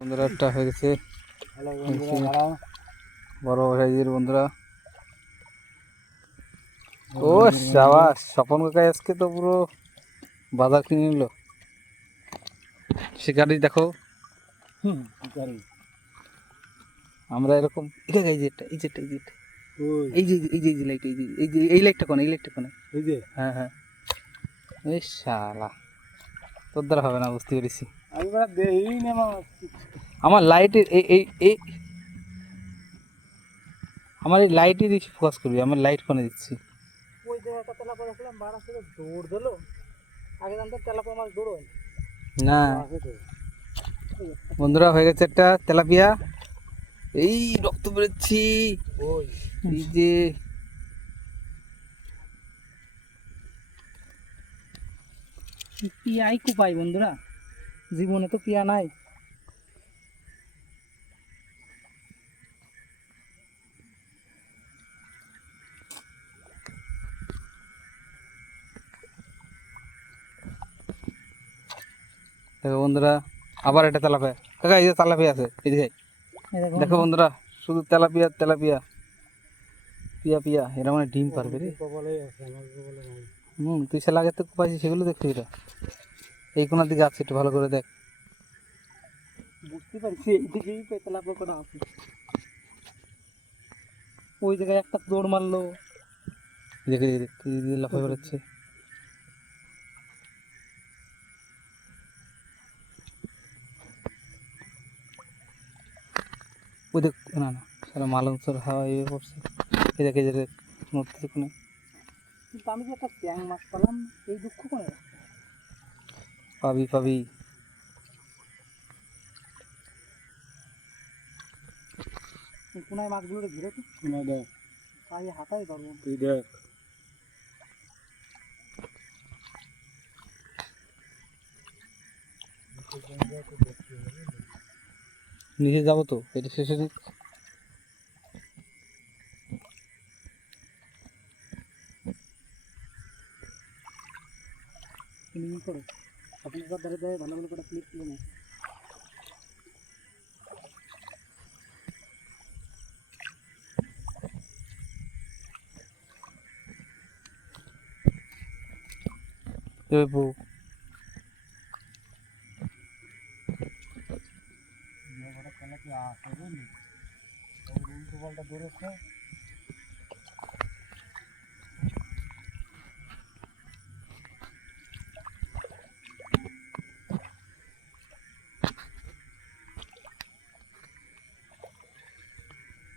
বন্ধুরা একটা হয়ে গেছে। বড় সাইজের বন্ধুরা। ও সাবাস স্বপন কাকা আজকে তো পুরো বাজার কিনে নিল। শিকারি দেখো। আমরা এরকম যে এই যে এটা, এই যে এই যে এই যে এই যে এই যে লাইট এই যে এই যে এই লাইটটা কোন এই লাইটটা কোন এই যে। হ্যাঁ হ্যাঁ। এই শালা তোর দ্বারা হবে না বুঝতে পেরেছি। আমি দেই না আমার লাইটের এই এই এই আমার এই লাইটই দিচ্ছি ফোকাস করবি আমার লাইট কোনে দিচ্ছি। ওই যে একটা তেলাপা দেখলাম বাড়া ছিল দৌড় দিলো আগে জানতাম তেলাপা মাছ দৌড়োয় না। বন্ধুরা হয়ে গেছে একটা তেলাপিয়া। এই রক্ত বেরোচ্ছি। ওই। এই যে। পিয়াই কুপাই বন্ধুরা। জীবনে তো পিয়া নাই। দেখো বন্ধুরা আবার একটা তেলাপিয়া। কাকা এই যে তেলাপিয়া আছে এই দেখো দেখো বন্ধুরা। শুধু তেলাপিয়া তেলাপিয়া। পিয়া পিয়া এরা মানে ডিম পারবে রে। হুম তুই সে লাগে তো পাইছিস সেগুলো দেখতে এটা এই কোনার দিকে আছে একটু ভালো করে দেখ। বুঝতে পারছি এইদিকেই তো তেলাপা কটা আছে। ওই জায়গায় একটা দৌড় মারলো। দেখে দেখে লাফাই বেরোচ্ছে ওই দেখ না না সারা মালংসর হাওয়া ইয়ে পড়ছে এই দেখে যে নড়তেছে কোনে কিন্তু আমি যে একটা ট্যাং মাছ পেলাম এই দুঃখ করে পাবি পাবি। কোনায় মাছগুলো ঘিরে তো। কোনায় দেখ। তাই হাতাই ধরবো তুই দেখ। নিচে যাব তো এটা শেষে করো ধরে ভালো ভালো করে ক্লিক করে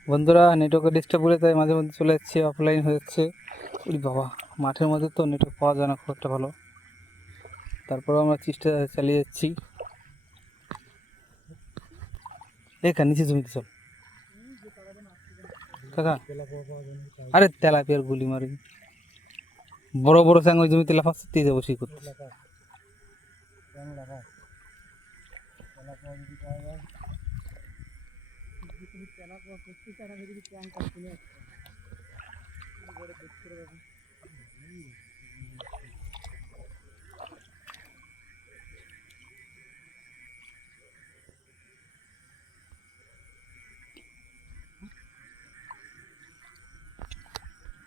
বন্ধুরা নেটওয়ার্কের ডিস্টার্ব করে তাই মাঝে মধ্যে চলে যাচ্ছে অফলাইন হয়ে যাচ্ছে। ওই বাবা, মাঠের মধ্যে তো নেটওয়ার্ক পাওয়া যায় না, খুব একটা ভালো। তারপরেও আমরা চেষ্টা চালিয়ে যাচ্ছি। দেখা নিচে জমিতে চল কাকা, আরে তেলাপিয়ার গুলি মারি। বড় বড় স্যাং ওই জমিতে লাফাচ্ছে তুই যাব সেই করতে তেলাপা